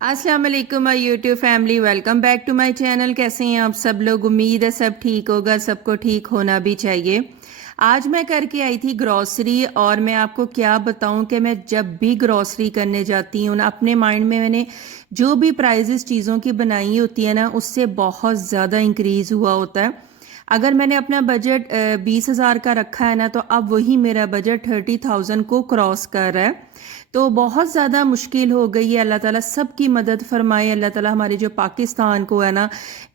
अस्सलाम वालेकुम my YouTube family, welcome back to my channel. कैसे हैं आप सब लोग? उम्मीद है सब ठीक होगा, सबको ठीक होना भी चाहिए। आज मैं करके आई थी ग्रॉसरी, और मैं आपको क्या बताऊं कि मैं जब भी ग्रॉसरी करने जाती हूँ ना, अपने माइंड में मैंने जो भी प्राइजेस चीज़ों की बनाई होती है ना, उससे बहुत ज़्यादा इंक्रीज़ हुआ होता है। अगर मैंने अपना बजट 20,000 का रखा है ना, तो अब वही मेरा बजट 30,000 को क्रॉस कर रहा है। तो बहुत ज़्यादा मुश्किल हो गई है। अल्लाह ताला सबकी मदद फरमाए। अल्लाह ताला हमारे जो पाकिस्तान को है ना,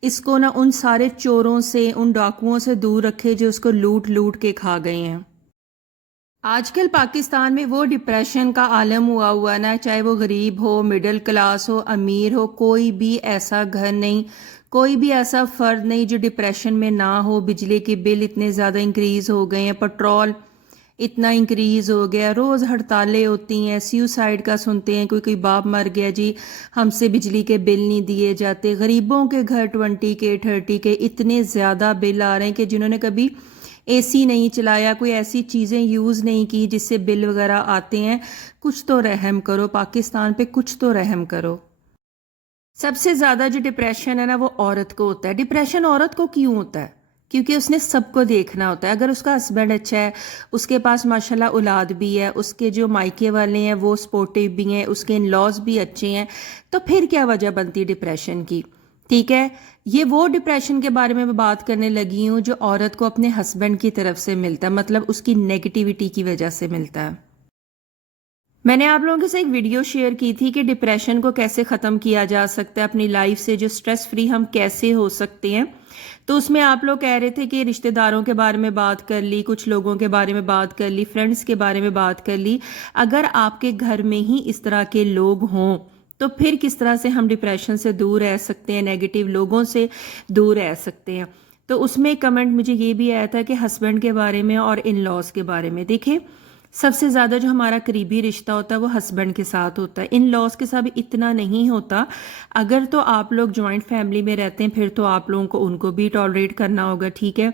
इसको ना उन सारे चोरों से, उन डाकुओं से दूर रखे जो उसको लूट लूट के खा गए हैं। आजकल पाकिस्तान में वो डिप्रेशन का आलम हुआ है ना, चाहे वो गरीब हो, मिडिल क्लास हो, अमीर हो, कोई भी ऐसा घर नहीं, कोई भी ऐसा फर्द नहीं जो डिप्रेशन में ना हो। बिजली के बिल इतने ज़्यादा इंक्रीज़ हो गए हैं, पेट्रोल इतना इंक्रीज़ हो गया, रोज़ हड़तालें होती हैं, सुसाइड का सुनते हैं, कोई कोई बाप मर गया जी, हमसे बिजली के बिल नहीं दिए जाते। गरीबों के घर 20 के 30 के इतने ज़्यादा बिल आ रहे हैं कि जिन्होंने कभी एसी नहीं चलाया, कोई ऐसी चीज़ें यूज़ नहीं की जिससे बिल वगैरह आते हैं। कुछ तो रहम करो पाकिस्तान पे, कुछ तो रहम करो। सबसे ज़्यादा जो डिप्रेशन है ना, वो औरत को होता है। डिप्रेशन औरत को क्यों होता है? क्योंकि उसने सबको देखना होता है। अगर उसका हस्बैंड अच्छा है, उसके पास माशाल्लाह औलाद भी है, उसके जो मायके वाले हैं वो सपोर्टिव भी हैं, उसके इन लॉज भी अच्छे हैं, तो फिर क्या वजह बनती है डिप्रेशन की? ठीक है, ये वो डिप्रेशन के बारे में मैं बात करने लगी हूँ जो औरत को अपने हस्बैंड की तरफ से मिलता है, मतलब उसकी नेगेटिविटी की वजह से मिलता है। मैंने आप लोगों के साथ एक वीडियो शेयर की थी कि डिप्रेशन को कैसे ख़त्म किया जा सकता है अपनी लाइफ से, जो स्ट्रेस फ्री हम कैसे हो सकते हैं। तो उसमें आप लोग कह रहे थे कि रिश्तेदारों के बारे में बात कर ली, कुछ लोगों के बारे में बात कर ली, फ्रेंड्स के बारे में बात कर ली। अगर आपके घर में ही इस तरह के लोग हों, तो फिर किस तरह से हम डिप्रेशन से दूर रह सकते हैं, नेगेटिव लोगों से दूर रह सकते हैं? तो उसमें कमेंट मुझे ये भी आया था कि हस्बैंड के बारे में और इन लॉज के बारे में। देखिए, सबसे ज़्यादा जो हमारा करीबी रिश्ता होता है वो हस्बैंड के साथ होता है, इन लॉज के साथ भी इतना नहीं होता। अगर तो आप लोग जॉइंट फैमिली में रहते हैं, फिर तो आप लोगों को उनको भी टॉलरेट करना होगा, ठीक है।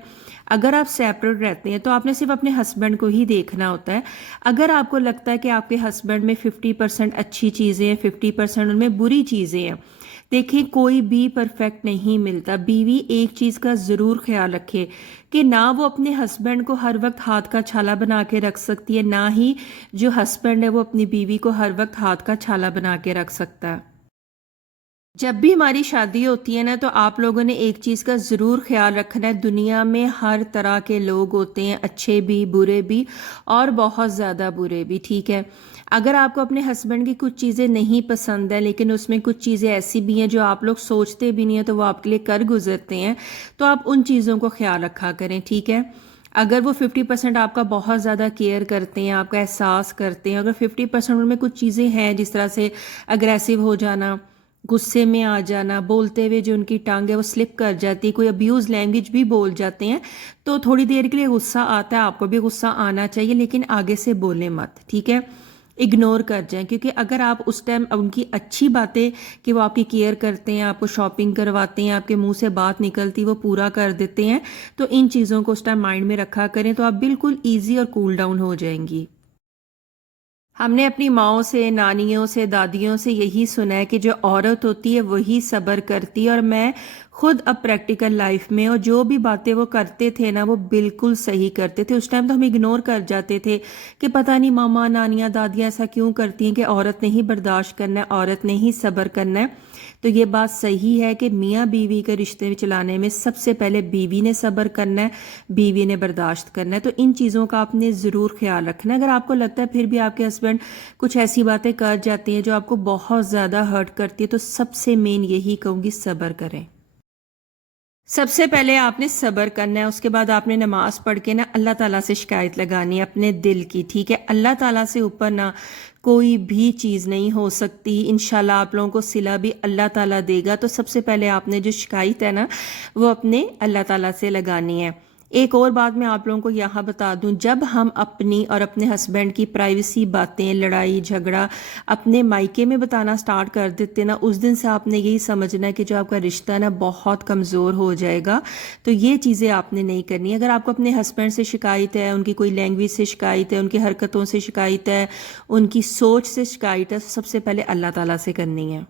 अगर आप सेपरेट रहते हैं तो आपने सिर्फ अपने हस्बैंड को ही देखना होता है। अगर आपको लगता है कि आपके हस्बैंड में 50% अच्छी चीज़ें हैं, 50% उनमें बुरी चीज़ें हैं, देखिए कोई भी परफेक्ट नहीं मिलता। बीवी एक चीज़ का ज़रूर ख्याल रखे कि ना वो अपने हस्बैंड को हर वक्त हाथ का छाला बना के रख सकती है, ना ही जो हस्बैंड है वो अपनी बीवी को हर वक्त हाथ का छाला बना के रख सकता है। जब भी हमारी शादी होती है ना, तो आप लोगों ने एक चीज़ का ज़रूर ख्याल रखना है, दुनिया में हर तरह के लोग होते हैं, अच्छे भी, बुरे भी, और बहुत ज़्यादा बुरे भी, ठीक है। अगर आपको अपने हस्बैंड की कुछ चीज़ें नहीं पसंद है, लेकिन उसमें कुछ चीज़ें ऐसी भी हैं जो आप लोग सोचते भी नहीं हैं तो वो आपके लिए कर गुजरते हैं, तो आप उन चीज़ों को ख्याल रखा करें, ठीक है। अगर वो 50% आपका बहुत ज़्यादा केयर करते हैं, आपका एहसास करते हैं, अगर 50% उनमें कुछ चीज़ें हैं जिस तरह से अग्रेसिव हो जाना, गुस्से में आ जाना, बोलते हुए जो उनकी टांग है वो स्लिप कर जाती है, कोई अब्यूज़ लैंग्वेज भी बोल जाते हैं, तो थोड़ी देर के लिए गुस्सा आता है, आपको भी गुस्सा आना चाहिए, लेकिन आगे से बोले मत, ठीक है। इग्नोर कर जाएं, क्योंकि अगर आप उस टाइम उनकी अच्छी बातें कि वो आपकी केयर करते हैं, आपको शॉपिंग करवाते हैं, आपके मुंह से बात निकलती वो पूरा कर देते हैं, तो इन चीज़ों को उस टाइम माइंड में रखा करें, तो आप बिल्कुल ईजी और कूल डाउन हो जाएंगी। हमने अपनी माओं से, नानियों से, दादियों से यही सुना है कि जो औरत होती है वही सब्र करती है, और मैं खुद अब प्रैक्टिकल लाइफ में, और जो भी बातें वो करते थे ना वो बिल्कुल सही करते थे। उस टाइम तो हम इग्नोर कर जाते थे कि पता नहीं मामा, नानियाँ, दादियाँ ऐसा क्यों करती हैं कि औरत ने ही बर्दाश्त करना है, औरत ने ही सब्र करना है। तो ये बात सही है कि मियाँ बीवी के रिश्ते चलाने में सबसे पहले बीवी ने सब्र करना है, बीवी ने बर्दाश्त करना है। तो इन चीज़ों का आपने ज़रूर ख्याल रखना है। अगर आपको लगता है फिर भी आपके हस्बैंड कुछ ऐसी बातें कर जाती हैं जो आपको बहुत ज़्यादा हर्ट करती है, तो सबसे मेन यही कहूँगी, सब्र करें। सबसे पहले आपने सब्र करना है, उसके बाद आपने नमाज पढ़ के ना अल्लाह ताला से शिकायत लगानी है अपने दिल की, ठीक है। अल्लाह ताला से ऊपर ना कोई भी चीज़ नहीं हो सकती। इंशाल्लाह आप लोगों को सिला भी अल्लाह ताला देगा। तो सबसे पहले आपने जो शिकायत है ना, वो अपने अल्लाह ताला से लगानी है। एक और बात मैं आप लोगों को यहाँ बता दूं, जब हम अपनी और अपने हस्बैंड की प्राइवेसी बातें, लड़ाई झगड़ा अपने मायके में बताना स्टार्ट कर देते ना, उस दिन से आपने यही समझना है कि जो आपका रिश्ता है ना बहुत कमज़ोर हो जाएगा। तो ये चीज़ें आपने नहीं करनी। अगर आपको अपने हस्बैंड से शिकायत है, उनकी कोई लैंग्वेज से शिकायत है, उनकी हरकतों से शिकायत है, उनकी सोच से शिकायत है, तो सबसे पहले अल्लाह ताला से करनी है।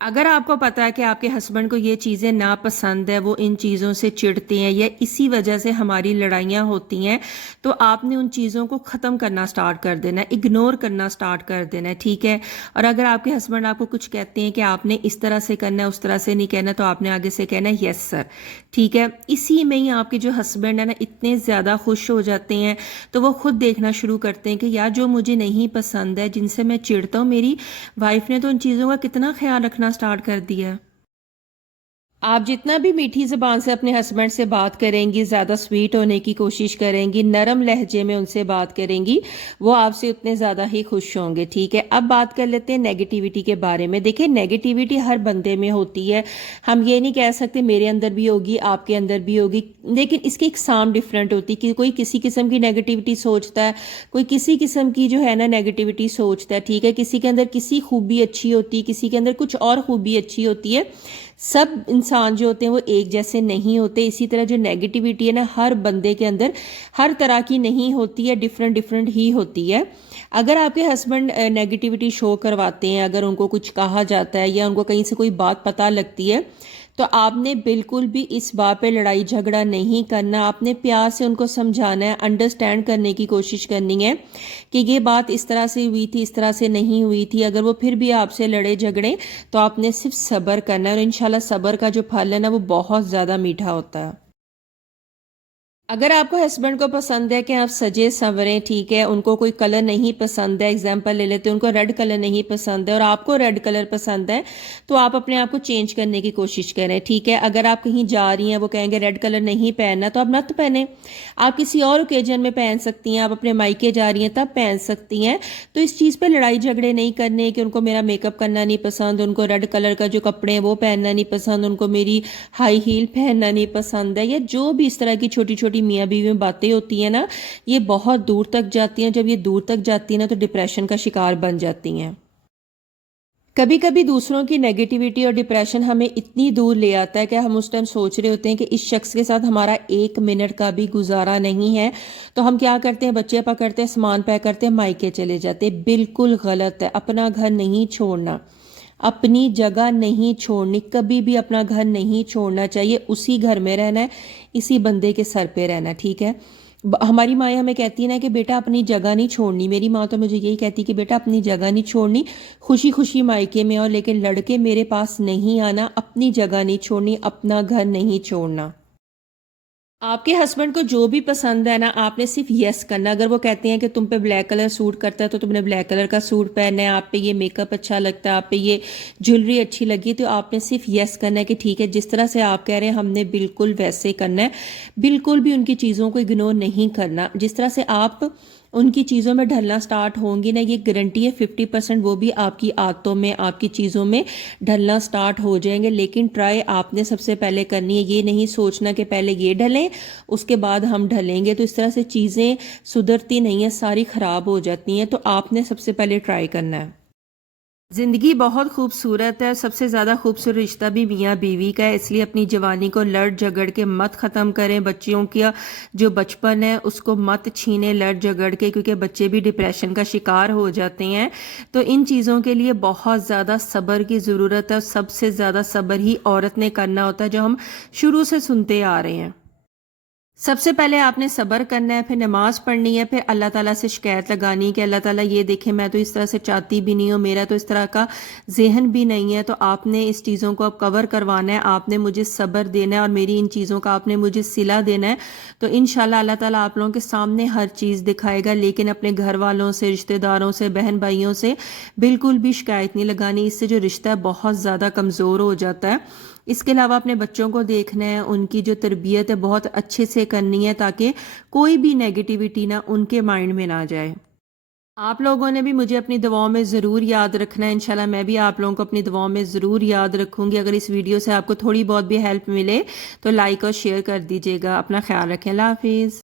اگر آپ کو پتا ہے کہ آپ کے ہسبینڈ کو یہ چیزیں ناپسند ہے، وہ ان چیزوں سے چڑھتے ہیں یا اسی وجہ سے ہماری لڑائیاں ہوتی ہیں، تو آپ نے ان چیزوں کو ختم کرنا سٹارٹ کر دینا ہے، اگنور کرنا سٹارٹ کر دینا ہے، ٹھیک ہے؟ اور اگر آپ کے ہسبینڈ آپ کو کچھ کہتے ہیں کہ آپ نے اس طرح سے کرنا ہے، اس طرح سے نہیں کہنا، تو آپ نے آگے سے کہنا ہے یس سر، ٹھیک ہے؟ اسی میں ہی آپ کے جو ہسبینڈ ہیں نا اتنے زیادہ خوش ہو جاتے ہیں، تو وہ خود دیکھنا شروع کرتے ہیں کہ یار جو مجھے نہیں پسند ہے، جن سے میں چڑھتا ہوں، میری وائف نے تو ان چیزوں کا کتنا خیال رکھنا سٹارٹ کر دیا۔ آپ جتنا بھی میٹھی زبان سے اپنے ہسبینڈ سے بات کریں گی، زیادہ سویٹ ہونے کی کوشش کریں گی، نرم لہجے میں ان سے بات کریں گی، وہ آپ سے اتنے زیادہ ہی خوش ہوں گے، ٹھیک ہے؟ اب بات کر لیتے ہیں نیگیٹیوٹی کے بارے میں۔ دیکھیں نیگیٹیوٹی ہر بندے میں ہوتی ہے، ہم یہ نہیں کہہ سکتے میرے اندر بھی ہوگی، آپ کے اندر بھی ہوگی، لیکن اس کی اقسام ڈفرینٹ ہوتی ہے کہ کوئی کسی قسم کی نیگیٹیوٹی سوچتا ہے، کوئی کسی قسم کی جو ہے نا نیگیٹیوٹی سوچتا ہے، ٹھیک ہے؟ کسی کے اندر کسی خوبی اچھی ہوتی ہے، کسی کے اندر کچھ اور خوبی اچھی ہوتی ہے، سب انسان جو ہوتے ہیں وہ ایک جیسے نہیں ہوتے۔ اسی طرح جو نیگیٹیوٹی ہے نا ہر بندے کے اندر ہر طرح کی نہیں ہوتی ہے، ڈفرینٹ ڈفرینٹ ہی ہوتی ہے۔ اگر آپ کے ہسبینڈ نیگیٹیوٹی شو کرواتے ہیں، اگر ان کو کچھ کہا جاتا ہے یا ان کو کہیں سے کوئی بات پتہ لگتی ہے، تو آپ نے بالکل بھی اس بات پہ لڑائی جھگڑا نہیں کرنا، آپ نے پیار سے ان کو سمجھانا ہے، انڈرسٹینڈ کرنے کی کوشش کرنی ہے کہ یہ بات اس طرح سے ہوئی تھی، اس طرح سے نہیں ہوئی تھی۔ اگر وہ پھر بھی آپ سے لڑے جھگڑیں تو آپ نے صرف صبر کرنا ہے، اور انشاءاللہ صبر کا جو پھل ہے نا وہ بہت زیادہ میٹھا ہوتا ہے۔ اگر آپ کو ہسبینڈ کو پسند ہے کہ آپ سجے سنوریں، ٹھیک ہے، ان کو کوئی کلر نہیں پسند ہے، ایگزامپل لے لیتے ہیں ان کو ریڈ کلر نہیں پسند ہے اور آپ کو ریڈ کلر پسند ہے، تو آپ اپنے آپ کو چینج کرنے کی کوشش کریں، ٹھیک ہے؟ اگر آپ کہیں جا رہی ہیں، وہ کہیں گے ریڈ کلر نہیں پہننا، تو آپ مت پہنیں، آپ کسی اور اوکیجن میں پہن سکتی ہیں، آپ اپنے مائکے جا رہی ہیں تب پہن سکتی ہیں۔ تو اس چیز پہ لڑائی جھگڑے نہیں کرنے کہ ان کو میرا میک اپ کرنا نہیں پسند، ان کو ریڈ کلر کا جو کپڑے ہیں وہ پہننا نہیں پسند، ان کو میری ہائی ہیل پہننا نہیں پسند ہے، یا جو بھی اس طرح کی چھوٹی چھوٹی میاں بیوی میں باتیں ہوتی ہیں نا، یہ بہت دور تک جاتی ہیں۔ جب یہ دور تک جاتی ہیں نا تو ڈپریشن کا شکار بن جاتی ہیں۔ کبھی کبھی دوسروں کی نیگیٹیوٹی اور ڈپریشن ہمیں اتنی دور لے آتا ہے کہ ہم اس ٹائم سوچ رہے ہوتے ہیں کہ اس شخص کے ساتھ ہمارا 1 منٹ کا بھی گزارا نہیں ہے، تو ہم کیا کرتے ہیں؟ بچے پکڑتے ہیں، سامان پیک کرتے ہیں، مائکے چلے جاتے ہیں۔ بالکل غلط ہے، اپنا گھر نہیں چھوڑنا، اپنی جگہ نہیں چھوڑنی، کبھی بھی اپنا گھر نہیں چھوڑنا چاہیے، اسی گھر میں رہنا ہے، اسی بندے کے سر پہ رہنا، ٹھیک ہے؟ ہماری ماں ہمیں کہتی ہے نا کہ بیٹا اپنی جگہ نہیں چھوڑنی، میری ماں تو مجھے یہی کہتی کہ بیٹا اپنی جگہ نہیں چھوڑنی، خوشی خوشی مائکے میں اور لیکن لڑکے میرے پاس نہیں آنا، اپنی جگہ نہیں چھوڑنی، اپنا گھر نہیں چھوڑنا۔ آپ کے ہسبینڈ کو جو بھی پسند ہے نا آپ نے صرف یس کرنا۔ اگر وہ کہتے ہیں کہ تم پہ بلیک کلر سوٹ کرتا ہے تو تم نے بلیک کلر کا سوٹ پہننا ہے، آپ پہ یہ میک اپ اچھا لگتا ہے، آپ پہ یہ جویلری اچھی لگی، تو آپ نے صرف یس کرنا ہے کہ ٹھیک ہے جس طرح سے آپ کہہ رہے ہیں ہم نے بالکل ویسے کرنا ہے، بالکل بھی ان کی چیزوں کو اگنور نہیں کرنا۔ جس طرح سے آپ ان کی چیزوں میں ڈھلنا سٹارٹ ہوں گی نا، یہ گارنٹی ہے 50% وہ بھی آپ کی عادتوں میں، آپ کی چیزوں میں ڈھلنا سٹارٹ ہو جائیں گے۔ لیکن ٹرائی آپ نے سب سے پہلے کرنی ہے، یہ نہیں سوچنا کہ پہلے یہ ڈھلیں اس کے بعد ہم ڈھلیں گے، تو اس طرح سے چیزیں سدھرتی نہیں ہیں، ساری خراب ہو جاتی ہیں۔ تو آپ نے سب سے پہلے ٹرائی کرنا ہے۔ زندگی بہت خوبصورت ہے، سب سے زیادہ خوبصورت رشتہ بھی میاں بیوی کا ہے، اس لیے اپنی جوانی کو لڑ جھگڑ کے مت ختم کریں، بچیوں کا جو بچپن ہے اس کو مت چھینیں لڑ جھگڑ کے، کیونکہ بچے بھی ڈپریشن کا شکار ہو جاتے ہیں۔ تو ان چیزوں کے لیے بہت زیادہ صبر کی ضرورت ہے، اور سب سے زیادہ صبر ہی عورت نے کرنا ہوتا ہے، جو ہم شروع سے سنتے آ رہے ہیں۔ سب سے پہلے آپ نے صبر کرنا ہے، پھر نماز پڑھنی ہے، پھر اللہ تعالیٰ سے شکایت لگانی کہ اللہ تعالیٰ یہ دیکھیں میں تو اس طرح سے چاہتی بھی نہیں ہوں، میرا تو اس طرح کا ذہن بھی نہیں ہے، تو آپ نے اس چیزوں کو اب کور کروانا ہے، آپ نے مجھے صبر دینا ہے اور میری ان چیزوں کا آپ نے مجھے صلہ دینا ہے، تو انشاءاللہ اللہ تعالیٰ آپ لوگوں کے سامنے ہر چیز دکھائے گا۔ لیکن اپنے گھر والوں سے، رشتہ داروں سے، بہن بھائیوں سے بالکل بھی شکایت نہیں لگانی، اس سے جو رشتہ ہے بہت زیادہ کمزور ہو جاتا ہے۔ اس کے علاوہ اپنے بچوں کو دیکھنا ہے، ان کی جو تربیت ہے بہت اچھے سے کرنی ہے، تاکہ کوئی بھی نیگیٹیوٹی نہ ان کے مائنڈ میں نہ جائے۔ آپ لوگوں نے بھی مجھے اپنی دعاؤں میں ضرور یاد رکھنا ہے، انشاءاللہ میں بھی آپ لوگوں کو اپنی دعاؤں میں ضرور یاد رکھوں گی۔ اگر اس ویڈیو سے آپ کو تھوڑی بہت بھی ہیلپ ملے تو لائک اور شیئر کر دیجیے گا۔ اپنا خیال رکھیں، اللہ حافظ۔